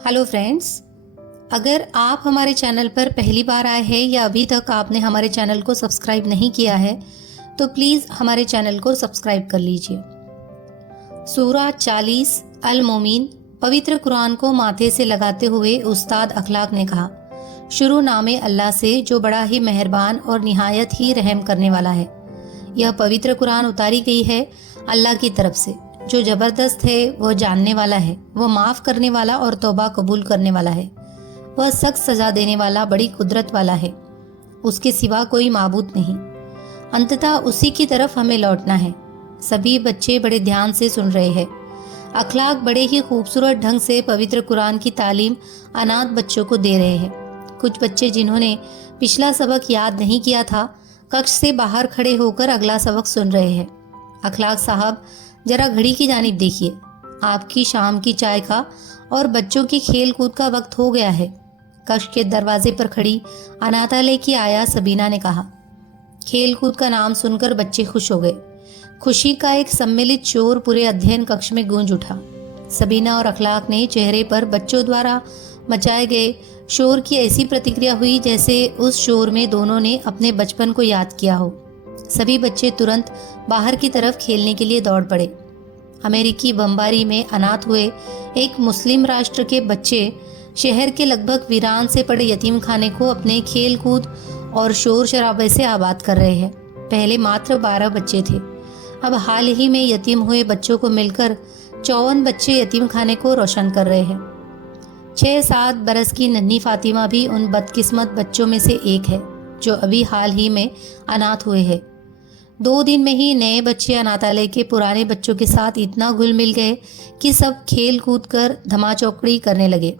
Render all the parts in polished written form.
Hello friends, अगर आप हमारे चैनल पर पहली बार आए हैं या अभी तक आपने हमारे चैनल को सब्सक्राइब नहीं किया है तो प्लीज़ हमारे चैनल को सब्सक्राइब कर लीजिए। सूरा 40 अल मोमिन पवित्र कुरान को माथे से लगाते हुए उस्ताद अखलाक ने कहा, शुरू नामे अल्लाह से जो बड़ा ही मेहरबान और निहायत ही रहम करने वाला है। यह पवित्र कुरान उतारी गई है अल्लाह की तरफ से, जो ज़बरदस्त है, वह जानने वाला है, वह माफ़ करने वाला और तौबा कबूल करने वाला है। वह सख्त सज़ा देने वाला बड़ी कुदरत वाला है। उसके सिवा कोई माबूद नहीं। अंततः उसी की तरफ हमें लौटना है। सभी बच्चे बड़े ध्यान से सुन रहे हैं। अखलाक बड़े ही खूबसूरत ढंग से पवित्र कुरान की तालीम अनाथ बच्चों को दे रहे हैं। कुछ बच्चे जिन्होंने पिछला सबक याद नहीं किया था, कक्ष से बाहर खड़े होकर अगला सबक सुन रहे हैं। अखलाक साहब, जरा घड़ी की जानिब देखिए। आपकी शाम की चाय का और बच्चों की खेल कूद का वक्त हो गया है। कक्ष के दरवाजे पर खड़ी अनाथालय की आया सबीना ने कहा। खेल कूद का नाम सुनकर बच्चे खुश हो गए। खुशी का एक सम्मिलित शोर पूरे अध्ययन कक्ष में गूंज उठा। सबीना और अखलाक ने चेहरे पर बच्चों द्वारा मचाए गए शोर की ऐसी प्रतिक्रिया हुई जैसे उस शोर में दोनों ने अपने बचपन को याद किया हो। सभी बच्चे तुरंत बाहर की तरफ खेलने के लिए दौड़ पड़े। अमेरिकी बमबारी में अनाथ हुए एक मुस्लिम राष्ट्र के बच्चे शहर के लगभग वीरान से पड़े यतीम खाने को अपने खेल कूद और शोर शराबे से आबाद कर रहे हैं। पहले मात्र 12 बच्चे थे, अब हाल ही में यतीम हुए बच्चों को मिलकर 54 बच्चे यतीम खाने को रोशन कर रहे हैं। 6-7 बरस की नन्ही फातिमा भी उन बदकिस्मत बच्चों में से एक है जो अभी हाल ही में अनाथ हुए हैं। 2 दिन में ही नए बच्चे अनाथालय के पुराने बच्चों के साथ इतना घुल मिल गए कि सब खेल कूद कर धमाचौकड़ी करने लगे।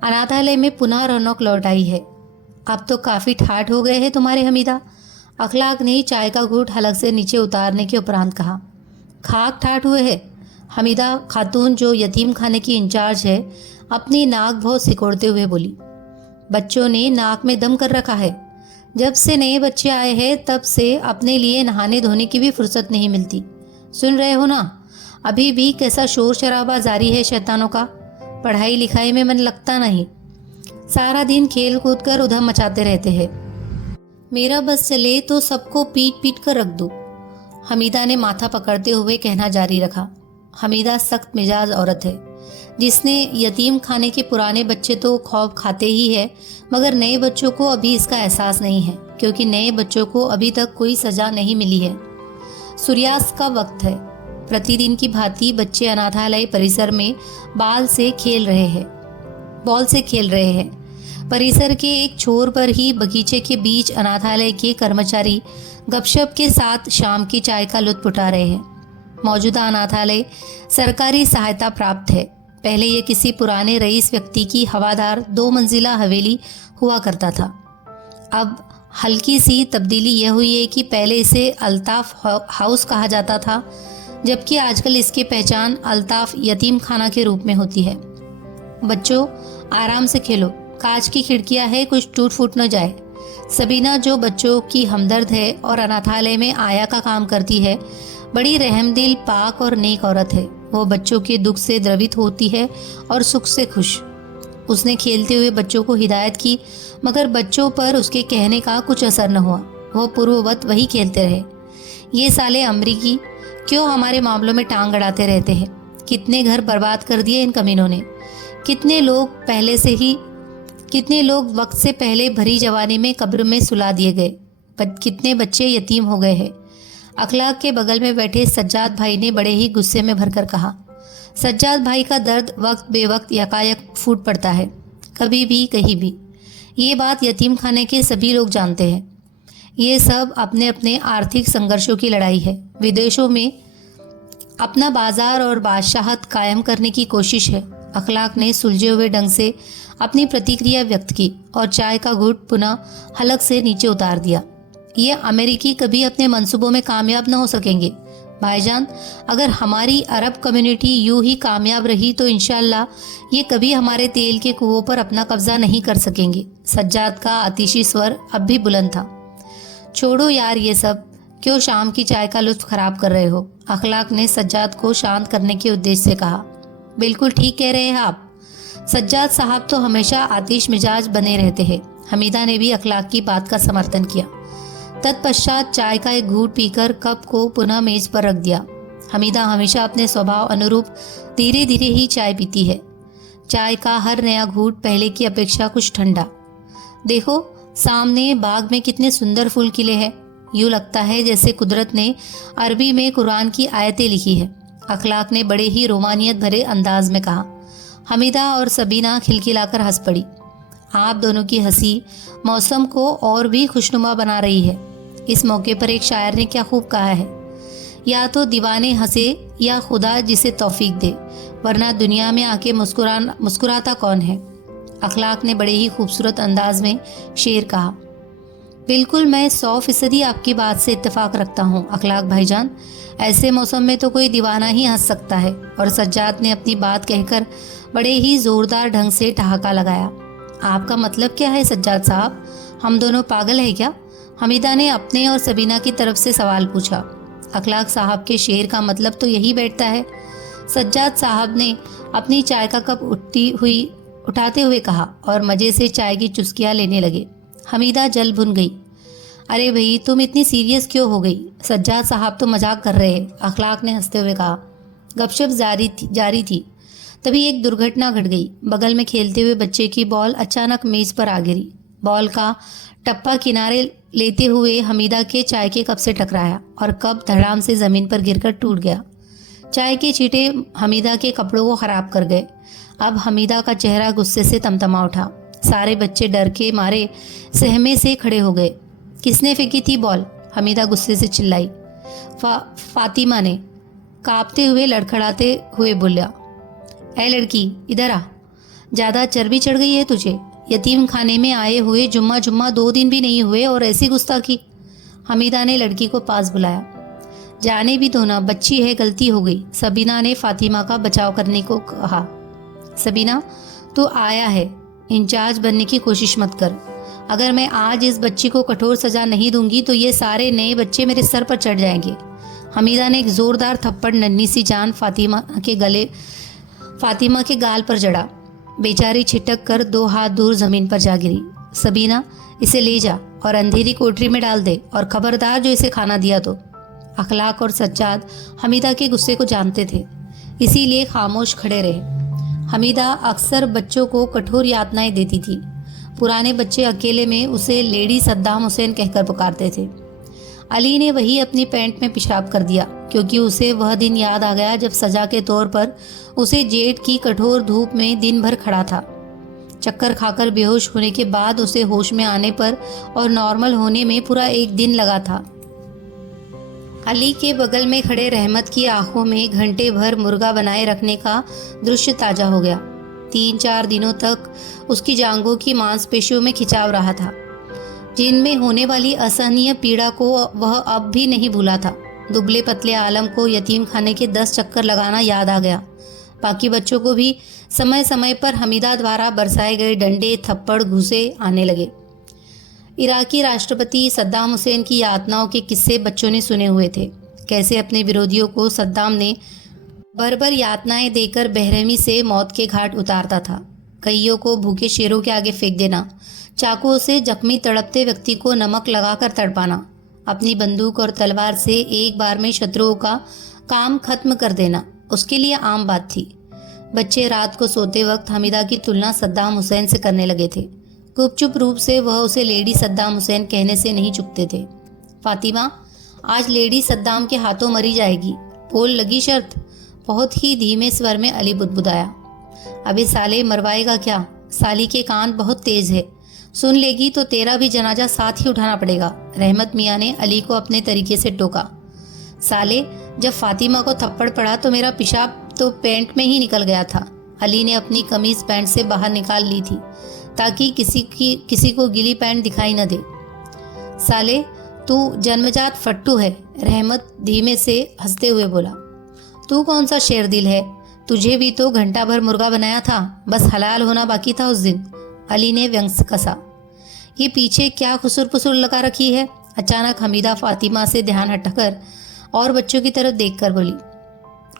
अनाथालय में पुनः रौनक लौट आई है। अब तो काफ़ी ठाठ हो गए हैं तुम्हारे हमीदा, अखलाक ने चाय का घूंट हलक से नीचे उतारने के उपरांत कहा। खाक ठाठ हुए हैं? हमीदा खातून, जो यतीम खाने की इंचार्ज है, अपनी नाक बहुत सिकोड़ते हुए बोली। बच्चों ने नाक में दम कर रखा है। जब से नए बच्चे आए हैं तब से अपने लिए नहाने धोने की भी फुर्सत नहीं मिलती। सुन रहे हो ना, अभी भी कैसा शोर शराबा जारी है शैतानों का। पढ़ाई लिखाई में मन लगता नहीं, सारा दिन खेल कूद कर उधम मचाते रहते हैं। मेरा बस चले तो सबको पीट पीट कर रख दो। हमीदा ने माथा पकड़ते हुए कहना जारी रखा। हमीदा सख्त मिजाज औरत है, जिसने यतीम खाने के पुराने बच्चे तो खौफ खाते ही है, मगर नए बच्चों को अभी इसका एहसास नहीं है, क्योंकि नए बच्चों को अभी तक कोई सजा नहीं मिली है। सूर्यास्त का वक्त है। प्रतिदिन की भांति बच्चे अनाथालय परिसर में बॉल से खेल रहे हैं। परिसर के एक छोर पर ही बगीचे के बीच अनाथालय के कर्मचारी गपशप के साथ शाम की चाय का लुत्फ उठा रहे हैं। मौजूदा अनाथालय सरकारी सहायता प्राप्त है। पहले ये किसी पुराने रईस व्यक्ति की हवादार 2 मंजिला हवेली हुआ करता था। अब हल्की सी तब्दीली यह हुई है कि पहले इसे अल्ताफ हाउस कहा जाता था, जबकि आजकल इसकी पहचान अल्ताफ यतीम खाना के रूप में होती है। बच्चों, आराम से खेलो, कांच की खिड़कियां है, कुछ टूट फूट न जाए। सबीना, जो बच्चों की हमदर्द है और अनाथालय में आया का काम करती है, बड़ी रहमदिल, पाक और नेक औरत है। वो बच्चों के दुख से द्रवित होती है और सुख से खुश। उसने खेलते हुए बच्चों को हिदायत की, मगर बच्चों पर उसके कहने का कुछ असर न हुआ। वो पूर्ववत वही खेलते रहे। ये साले अमरीकी क्यों हमारे मामलों में टांग अड़ाते रहते हैं। कितने घर बर्बाद कर दिए इन कमीनों ने। कितने लोग वक्त से पहले भरी जवानी में कब्र में सुला दिए गए। कितने बच्चे यतीम हो गए हैं। अखलाक के बगल में बैठे सज्जाद भाई ने बड़े ही गुस्से में भरकर कहा। सज्जाद भाई का दर्द वक्त बेवक्त यकायक फूट पड़ता है, कभी भी कहीं भी। ये बात यतीम खाने के सभी लोग जानते हैं। ये सब अपने अपने आर्थिक संघर्षों की लड़ाई है। विदेशों में अपना बाजार और बादशाहत कायम करने की कोशिश है। अखलाक ने सुलझे हुए ढंग से अपनी प्रतिक्रिया व्यक्त की और चाय का घूंट पुनः हलक से नीचे उतार दिया। ये अमेरिकी कभी अपने मंसूबों में कामयाब न हो सकेंगे भाईजान। अगर हमारी अरब कम्युनिटी यूं ही कामयाब रही तो इंशाल्लाह ये कभी हमारे तेल के कुओं पर अपना कब्जा नहीं कर सकेंगे। सज्जाद का आतिशी स्वर अब भी बुलंद था। छोड़ो यार ये सब, क्यों शाम की चाय का लुत्फ खराब कर रहे हो। अखलाक ने सज्जाद को शांत करने के उद्देश्य से कहा। बिल्कुल ठीक कह रहे हैं आप। सज्जाद साहब तो हमेशा आतिश मिजाज बने रहते हैं। हमीदा ने भी अखलाक की बात का समर्थन किया। तत्पश्चात चाय का एक घूंट पीकर कप को पुनः मेज पर रख दिया। हमीदा हमेशा अपने स्वभाव अनुरूप धीरे धीरे ही चाय पीती है। चाय का हर नया घूंट पहले की अपेक्षा कुछ ठंडा। देखो सामने बाग में कितने सुंदर फूल खिले हैं। यूँ लगता है जैसे कुदरत ने अरबी में कुरान की आयतें लिखी है। अखलाक ने बड़े ही रोमानियत भरे अंदाज में कहा। हमीदा और सबीना खिलखिलाकर हंस पड़ी। आप दोनों की हंसी मौसम को और भी खुशनुमा बना रही है। इस मौके पर एक शायर ने क्या खूब कहा है, या तो दीवाने हंसे या खुदा जिसे तौफीक दे, वरना दुनिया में आके मुस्कुराता कौन है। अखलाक ने बड़े ही खूबसूरत अंदाज में शेर कहा। बिल्कुल, मैं 100% आपकी बात से इत्तेफाक रखता हूँ अखलाक भाईजान। ऐसे मौसम में तो कोई दीवाना ही हंस सकता है। और सज्जाद ने अपनी बात कहकर बड़े ही जोरदार ढंग से ठहाका लगाया। आपका मतलब क्या है सज्जाद साहब, हम दोनों पागल हैं क्या? हमीदा ने अपने और सबीना की तरफ से सवाल पूछा। अखलाक साहब के शेर का मतलब तो यही बैठता है, सज्जाद साहब ने अपनी चाय का कप उठाते हुए कहा और मज़े से चाय की चुस्कियाँ लेने लगे। हमीदा जल भुन गई। अरे भाई, तुम इतनी सीरियस क्यों हो गई? सज्जाद साहब तो मजाक कर रहे हैं, अखलाक ने हंसते हुए कहा। गपशप जारी थी। तभी एक दुर्घटना घट गई। बगल में खेलते हुए बच्चे की बॉल अचानक मेज पर आ गिरी। बॉल का टप्पा किनारे लेते हुए हमीदा के चाय के कप से टकराया और कप धड़ाम से ज़मीन पर गिरकर टूट गया। चाय के छींटे हमीदा के कपड़ों को खराब कर गए। अब हमीदा का चेहरा गुस्से से तमतमा उठा। सारे बच्चे डर के मारे सहमे से खड़े हो गए। किसने फेंकी थी बॉल? हमीदा गुस्से से चिल्लाई। फातिमा ने कांपते हुए लड़खड़ाते हुए बोला। ऐ लड़की, इधर आ। ज़्यादा चर्बी चढ़ गई है तुझे? यतीम खाने में आए हुए जुम्मा 2 दिन भी नहीं हुए और ऐसी गुस्ताखी। हमीदा ने लड़की को पास बुलाया। जाने भी दो ना, बच्ची है, गलती हो गई। सबीना ने फातिमा का बचाव करने को कहा। सबीना, तू आया है, इंचार्ज बनने की कोशिश मत कर। अगर मैं आज इस बच्ची को कठोर सजा नहीं दूंगी तो ये सारे नए बच्चे मेरे सर पर चढ़ जाएंगे। हमीदा ने एक जोरदार थप्पड़ नन्ही सी जान फातिमा के गाल पर जड़ा। बेचारी छिटक कर 2 हाथ दूर जमीन पर जा गिरी। सबीना, इसे ले जा और अंधेरी कोठरी में डाल दे, और खबरदार जो इसे खाना दिया तो। अखलाक और सज्जाद हमीदा के गुस्से को जानते थे, इसीलिए खामोश खड़े रहे। हमीदा अक्सर बच्चों को कठोर यातनाएं देती थी। पुराने बच्चे अकेले में उसे लेडी सद्दाम हुसैन कहकर पुकारते थे। अली ने वही अपनी पैंट में पेशाब कर दिया, क्योंकि उसे वह दिन याद आ गया जब सजा के तौर पर उसे जेठ की कठोर धूप में दिन भर खड़ा था। चक्कर खाकर बेहोश होने के बाद उसे होश में आने पर और नॉर्मल होने में पूरा 1 दिन लगा था। अली के बगल में खड़े रहमत की आंखों में घंटे भर मुर्गा बनाए रखने का दृश्य ताजा हो गया। 3-4 दिनों तक उसकी जांघों की मांसपेशियों में खिंचाव रहा था, जिनमें होने वाली असहनीय पीड़ा को वह अब भी नहीं भूला था। दुबले पतले आलम को यतीम खाने के 10 चक्कर लगाना याद आ गया। बाकी बच्चों को भी समय समय पर हमीदा द्वारा बरसाए गए डंडे, थप्पड़, घूंसे आने लगे। इराकी राष्ट्रपति सद्दाम हुसैन की यातनाओं के किस्से बच्चों ने सुने हुए थे। कैसे अपने विरोधियों को सद्दाम ने बर्बर यातनाएं देकर बेरहमी से मौत के घाट उतारता था। कईयों को भूखे शेरों के आगे फेंक देना, चाकुओं से जख्मी तड़पते व्यक्ति को नमक लगाकर तड़पाना, अपनी बंदूक और तलवार से एक बार में शत्रुओं का काम खत्म कर देना उसके लिए आम बात थी। बच्चे रात को सोते वक्त हमीदा की तुलना सद्दाम हुसैन से करने लगे थे। गुपचुप रूप से वह उसे लेडी सद्दाम हुसैन कहने से नहीं चुकते थे। फातिमा, आज लेडी सद्दाम के हाथों मरी जाएगी, बोल लगी शर्त। बहुत ही धीमे स्वर में अली बुदबुदाया। अबे साले, मरवाएगा क्या? साली के कान बहुत तेज है, सुन लेगी तो तेरा भी जनाजा साथ ही उठाना पड़ेगा। रहमत मियाँ ने अली को अपने तरीके से टोका। साले, जब फातिमा को थप्पड़ पड़ा तो मेरा पेशाब तो पैंट में ही निकल गया था। अली ने अपनी कमीज पैंट से बाहर निकाल ली थी ताकि किसी को गीली पैंट दिखाई न दे। साले, तू जन्मजात फट्टू है, रहमत धीमे से हंसते हुए बोला। तू कौन सा शेर दिल है? तुझे भी तो घंटा भर मुर्गा बनाया था, बस हलाल होना बाकी था उस दिन। अली ने व्यंग से कसा। ये पीछे क्या खुसुर पुसुर लगा रखी है? अचानक हमीदा फातिमा से ध्यान हटाकर और बच्चों की तरफ देखकर बोली।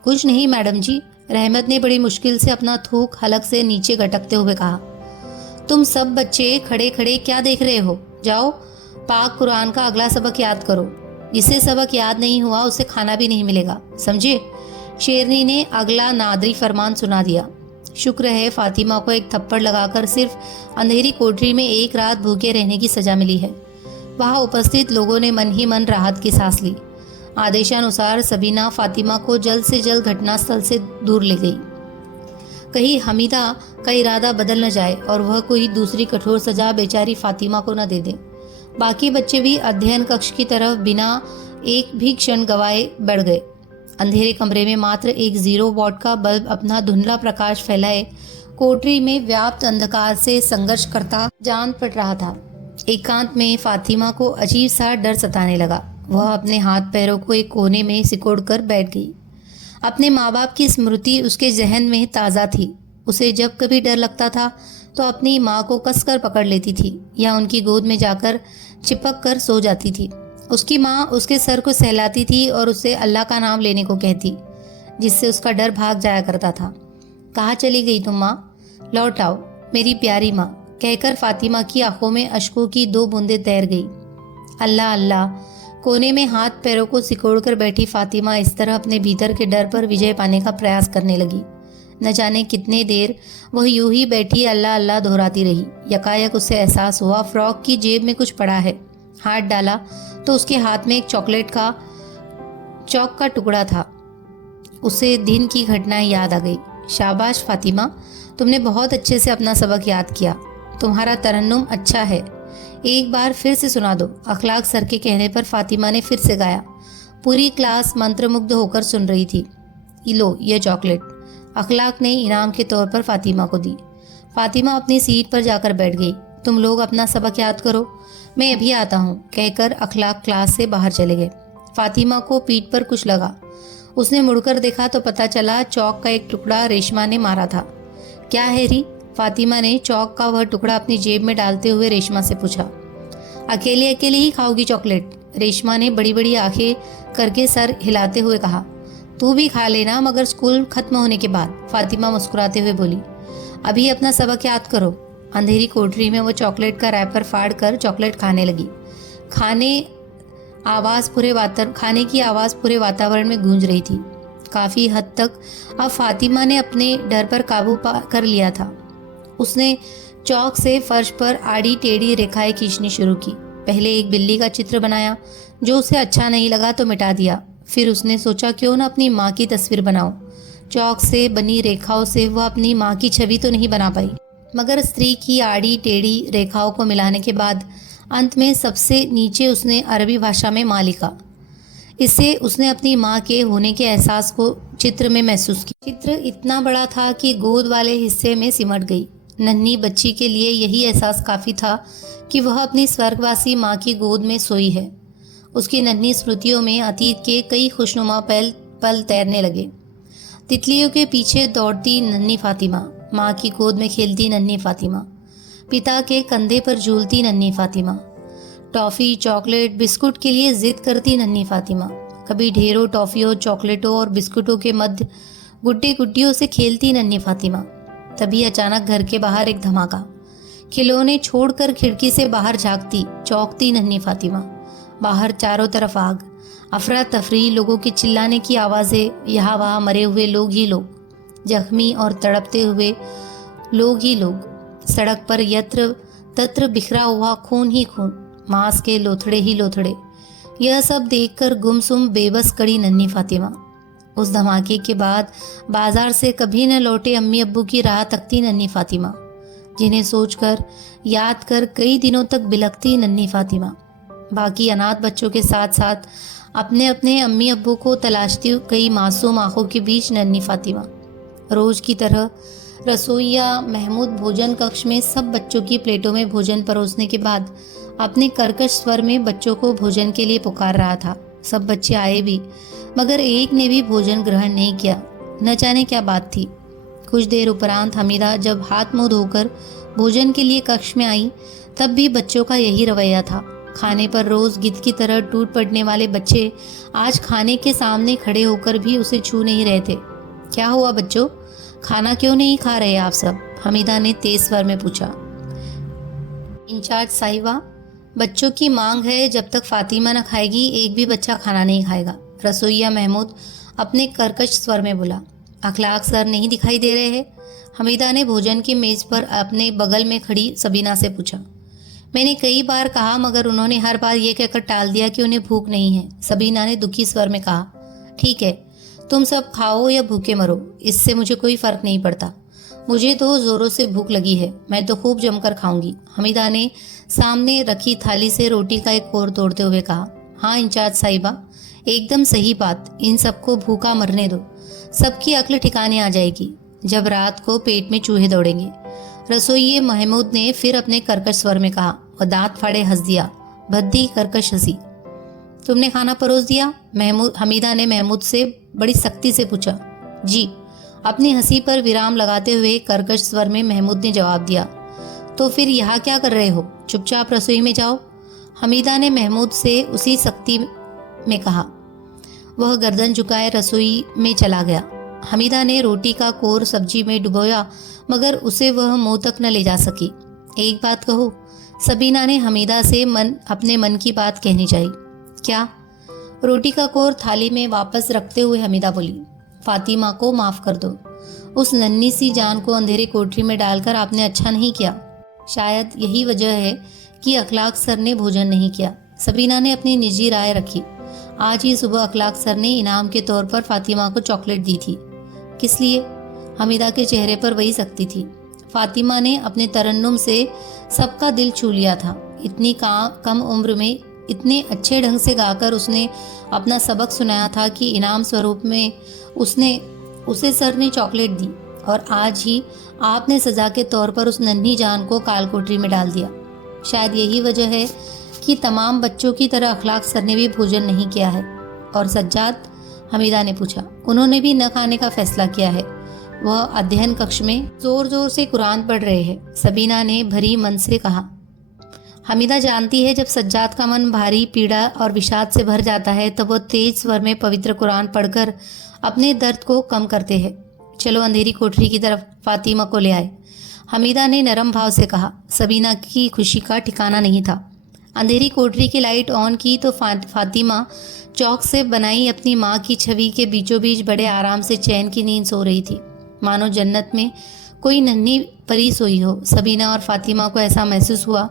कुछ नहीं मैडम जी, रहमत ने बड़ी मुश्किल से अपना थूक हलक से नीचे गटकते हुए कहा, तुम सब बच्चे खड़े खड़े क्या देख रहे हो? जाओ पाक कुरान का अगला सबक याद करो। जिसे सबक याद नहीं हुआ उसे खाना भी नहीं मिलेगा, समझे? शेरनी ने अगला नादरी फरमान सुना दिया। शुक्र है फातिमा को एक थप्पड़ लगाकर सिर्फ अंधेरी कोठरी में एक रात भूखे रहने की सजा मिली है। वहाँ उपस्थित लोगों ने मन ही मन राहत की सांस ली। आदेशानुसार सबीना फातिमा को जल्द से जल्द घटनास्थल से दूर ले गई। कहीं हमीदा का इरादा बदल न जाए और वह कोई दूसरी कठोर सजा बेचारी फातिमा को न दे दे। बाकी बच्चे भी अध्ययन कक्ष की तरफ बिना एक भी क्षण गवाए बढ़ गए। अंधेरे कमरे में मात्र एक 0 वॉट का बल्ब अपना धुंधला प्रकाश फैलाए कोठरी में व्याप्त अंधकार से संघर्ष करता जान पड़ रहा था। एकांत में फातिमा को अजीब सा डर सताने लगा। वह अपने हाथ पैरों को एक कोने में सिकोड़ कर बैठ गई। अपने माँ बाप की स्मृति उसके जहन में ताज़ा थी। उसे जब कभी डर लगता था तो अपनी माँ को कसकर पकड़ लेती थी या उनकी गोद में जाकर चिपक कर सो जाती थी। उसकी माँ उसके सर को सहलाती थी और उसे अल्लाह का नाम लेने को कहती, जिससे उसका डर भाग जाया करता था। कहाँ चली गई तुम माँ? लौट आओ मेरी प्यारी माँ, कहकर फातिमा की आंखों में अश्कों की 2 बूंदें तैर गई। अल्लाह अल्लाह। कोने में हाथ पैरों को सिकोड़कर बैठी फातिमा इस तरह अपने भीतर के डर पर विजय पाने का प्रयास करने लगी। न जाने कितने देर वह यूं ही बैठी अल्लाह अल्लाह दोहराती रही। यकायक उसे एहसास हुआ फ्रॉक की जेब में कुछ पड़ा है। हाथ डाला तो उसके हाथ में एक चौक का टुकड़ा था। उसे दिन की घटनाएं याद आ गई। शाबाश फातिमा, तुमने बहुत अच्छे से अपना सबक याद किया। तुम्हारा तरन्नुम अच्छा है, एक बार फिर से सुना दो। अखलाक सर के कहने पर फातिमा ने फिर से गाया। पूरी क्लास मंत्रमुग्ध होकर सुन रही थी। लो ये चॉकलेट, अखलाक ने इनाम के तौर पर फातिमा को दी। फातिमा अपनी सीट पर जाकर बैठ गई। तुम लोग अपना सबक याद करो, मैं अभी आता हूँ, कहकर अखलाक क्लास से बाहर चले गए। फातिमा को पीठ पर कुछ लगा। उसने मुड़कर देखा तो पता चला चौक का एक टुकड़ा रेशमा ने मारा था। क्या है री? फातिमा ने चौक का वह टुकड़ा अपनी जेब में डालते हुए रेशमा से पूछा। अकेले अकेले ही खाओगी चॉकलेट? रेशमा ने बड़ी बड़ी आंखें करके सर हिलाते हुए कहा। तू भी खा लेना, मगर स्कूल खत्म होने के बाद, फातिमा मुस्कुराते हुए बोली। अभी अपना सबक याद करो। अंधेरी कोठरी में वो चॉकलेट का रैपर फाड़ कर चॉकलेट खाने लगी। खाने की आवाज़ पूरे वातावरण में गूंज रही थी। काफ़ी हद तक अब फातिमा ने अपने डर पर काबू कर लिया था। उसने चौक से फर्श पर आड़ी टेढ़ी रेखाएं खींचनी शुरू की। पहले एक बिल्ली का चित्र बनाया, जो उसे अच्छा नहीं लगा तो मिटा दिया। फिर उसने सोचा क्यों ना अपनी माँ की तस्वीर बनाऊं। चौक से बनी रेखाओं से वह अपनी माँ की छवि तो नहीं बना पाई, मगर स्त्री की आड़ी टेढ़ी रेखाओं को मिलाने के बाद अंत में सबसे नीचे उसने अरबी भाषा में माँ लिखा। इससे उसने अपनी माँ के होने के एहसास को चित्र में महसूस किया। चित्र इतना बड़ा था कि गोद वाले हिस्से में सिमट गई। नन्ही बच्ची के लिए यही एहसास काफ़ी था कि वह अपनी स्वर्गवासी माँ की गोद में सोई है। उसकी नन्ही स्मृतियों में अतीत के कई खुशनुमा पल तैरने लगे। तितलियों के पीछे दौड़ती नन्ही फातिमा, माँ की गोद में खेलती नन्ही फातिमा, पिता के कंधे पर झूलती नन्ही फातिमा, टॉफ़ी चॉकलेट बिस्कुट के लिए जिद करती नन्ही फातिमा, कभी ढेरों टॉफ़ियों चॉकलेटों और बिस्कुटों के मध्य गुड्डे गुड्डियों से खेलती नन्ही फातिमा। तभी अचानक घर के बाहर एक धमाका। खिलौने छोड़कर खिड़की से बाहर झांकती चौंकती नन्ही फातिमा। बाहर चारों तरफ आग, अफरा तफरी, लोगों के चिल्लाने की आवाज़ें, यहाँ वहाँ मरे हुए लोग ही लोग, जख्मी और तड़पते हुए लोग ही लोग, सड़क पर यत्र तत्र बिखरा हुआ खून ही खून, मांस के लोथड़े ही लोथड़े। यह सब देखकर गुमसुम बेबस कड़ी नन्ही फातिमा। उस धमाके के बाद बाजार से कभी न लौटे अम्मी अब्बू की राह तकती नन्ही फातिमा, जिन्हें सोचकर याद कर कई दिनों तक बिलखती नन्ही फातिमा। बाकी अनाथ बच्चों के साथ साथ अपने अपने अम्मी अब्बू को तलाशती कई मासूम आंखों के बीच नन्ही फातिमा। रोज की तरह रसोइया महमूद भोजन कक्ष में सब बच्चों की प्लेटों में भोजन परोसने के बाद अपने कर्कश स्वर में बच्चों को भोजन के लिए पुकार रहा था। सब बच्चे आए भी, मगर एक ने भी भोजन ग्रहण नहीं किया। न जाने क्या बात थी। कुछ देर उपरांत हमीदा जब हाथ मुंह धोकर भोजन के लिए कक्ष में आई, तब भी बच्चों का यही रवैया था। खाने पर रोज गिद्ध की तरह टूट पड़ने वाले बच्चे आज खाने के सामने खड़े होकर भी उसे छू नहीं रहे थे। क्या हुआ बच्चों, खाना क्यों नहीं खा रहे आप सब? हमीदा ने तेज स्वर में पूछा। इंचार्ज साहिबा, बच्चों की मांग है, जब तक फातिमा न खाएगी एक भी बच्चा खाना नहीं खाएगा। रसोइया महमूद अपने कर्कश स्वर में बोला। अखलाक सर नहीं दिखाई दे रहे हैं? हमीदा ने भोजन की मेज पर अपने बगल में खड़ी सबीना से पूछा। मैंने कई बार कहा मगर उन्होंने हर बार ये कहकर टाल दिया कि उन्हें भूख नहीं है, सबीना ने दुखी स्वर में कहा। ठीक है, तुम सब खाओ या भूखे मरो, इससे मुझे कोई फर्क नहीं पड़ता। मुझे तो जोरों से भूख लगी है, मैं तो खूब जमकर खाऊंगी। हमीदा ने सामने रखी थाली से रोटी का एक कोर तोड़ते हुए कहा। हाँ इंचार्ज साहिबा, एकदम सही बात, इन सबको भूखा मरने दो, सबकी अक्ल ठिकाने आ जाएगी जब रात को पेट में चूहे दौड़ेंगे। रसोइये महमूद ने फिर अपने कर्कश स्वर में कहा और दांत फाड़े हंस दिया। भद्दी कर्कश हंसी। तुमने खाना परोस दिया? हमीदा ने महमूद से बड़ी सख्ती से पूछा। जी, अपनी हंसी पर विराम लगाते हुए कर्कश स्वर में महमूद ने जवाब दिया। तो फिर यहाँ क्या कर रहे हो? चुपचाप रसोई में जाओ, हमीदा ने महमूद से उसी सख्ती में कहा। वह गर्दन झुकाए रसोई में चला गया। हमीदा ने रोटी का कोर सब्जी में डुबोया मगर उसे वह मुंह तक न ले जा सकी। एक बात कहो, सबीना ने हमीदा से अपने मन की बात कहनी चाहिए। क्या? रोटी का कोर थाली में वापस रखते हुए हमीदा बोली। फातिमा को माफ कर दो, उस नन्ही सी जान को अंधेरे कोठरी में डालकर आपने अच्छा नहीं किया। शायद यही वजह है कि अखलाक सर ने भोजन नहीं किया। सबीना ने अपनी निजी राय रखी। आज ही सुबह अखलाक सर ने इनाम के तौर पर फातिमा को चॉकलेट दी थी। किस लिए? हमीदा के चेहरे पर वही सख्ती थी। फातिमा ने अपने तरन्नुम से सबका दिल छू लिया था। इतनी कम उम्र में इतने अच्छे ढंग से गाकर उसने अपना सबक सुनाया था कि इनाम स्वरूप में उसे सर ने चॉकलेट दी, और आज ही आपने सजा के तौर पर उस नन्ही जान को कालकोठरी में डाल दिया। शायद यही वजह है कि तमाम बच्चों की तरह अखलाक सर ने भी भोजन नहीं किया है। और सज्जाद? हमीदा ने पूछा। उन्होंने भी न खाने का फैसला किया है। वह अध्ययन कक्ष में जोर जोर से कुरान पढ़ रहे हैं, सबीना ने भरी मन से कहा। हमीदा जानती है जब सज्जाद का मन भारी पीड़ा और विषाद से भर जाता है तब वह तेज स्वर में पवित्र कुरान पढ़कर अपने दर्द को कम करते हैं। चलो अंधेरी कोठरी की तरफ फातिमा को ले आए, हमीदा ने नरम भाव से कहा। सबीना की खुशी का ठिकाना नहीं था। अंधेरी कोठरी की लाइट ऑन की तो फातिमा चौक से बनाई अपनी माँ की छवि के बीचों बीच बड़े आराम से चैन की नींद सो रही थी, मानो जन्नत में कोई नन्ही परी सोई हो। सबीना और फातिमा को ऐसा महसूस हुआ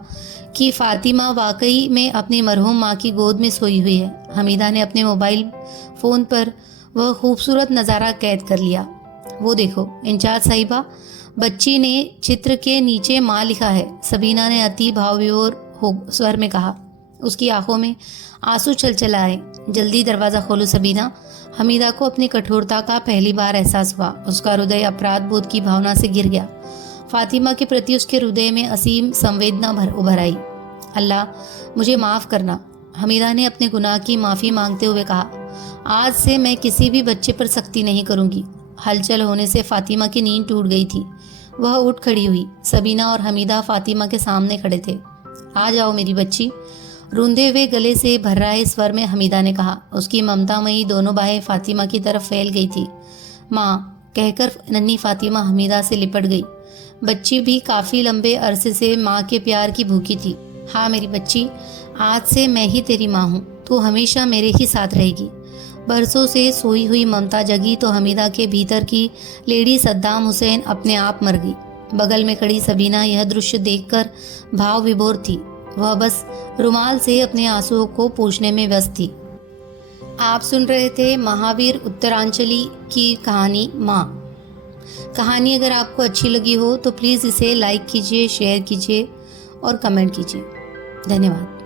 कि फातिमा वाकई में अपनी मरहूम माँ की गोद में सोई हुई है। हमीदा ने अपने मोबाइल फ़ोन पर वह खूबसूरत नज़ारा कैद कर लिया। वो देखो इंचार्ज साहिबा, बच्ची ने चित्र के नीचे माँ लिखा है, सबीना ने अति भावविभोर स्वर में कहा। उसकी आंखों में आंसू चल आए। जल्दी दरवाज़ा खोलो सबीना। हमीदा को अपनी कठोरता का पहली बार एहसास हुआ। उसका हृदय अपराध बोध की भावना से घिर गया। फातिमा के प्रति उसके हृदय में असीम संवेदना उभर आई। अल्लाह, मुझे माफ़ करना, हमीदा ने अपने गुनाह की माफ़ी मांगते हुए कहा। आज से मैं किसी भी बच्चे पर सख्ती नहीं करूँगी। हलचल होने से फातिमा की नींद टूट गई थी। वह उठ खड़ी हुई। सबीना और हमीदा फातिमा के सामने खड़े थे। आ जाओ मेरी बच्ची, रूंधे हुए गले से भर्राए स्वर में हमीदा ने कहा। उसकी ममतामयी दोनों बाहें फातिमा की तरफ फैल गई थी। माँ कहकर नन्ही फातिमा हमीदा से लिपट गई। बच्ची भी काफ़ी लंबे अरसे से माँ के प्यार की भूखी थी। हाँ मेरी बच्ची, आज से मैं ही तेरी माँ हूँ, तू हमेशा मेरे ही साथ रहेगी। बरसों से सोई हुई ममता जगी तो हमीदा के भीतर की लेडी सद्दाम हुसैन अपने आप मर गई। बगल में खड़ी सबीना यह दृश्य देखकर भाव विभोर थी। वह बस रुमाल से अपने आंसुओं को पोंछने में व्यस्त थी। आप सुन रहे थे महावीर उत्तरांचली की कहानी माँ। कहानी अगर आपको अच्छी लगी हो तो प्लीज़ इसे लाइक कीजिए, शेयर कीजिए और कमेंट कीजिए। धन्यवाद।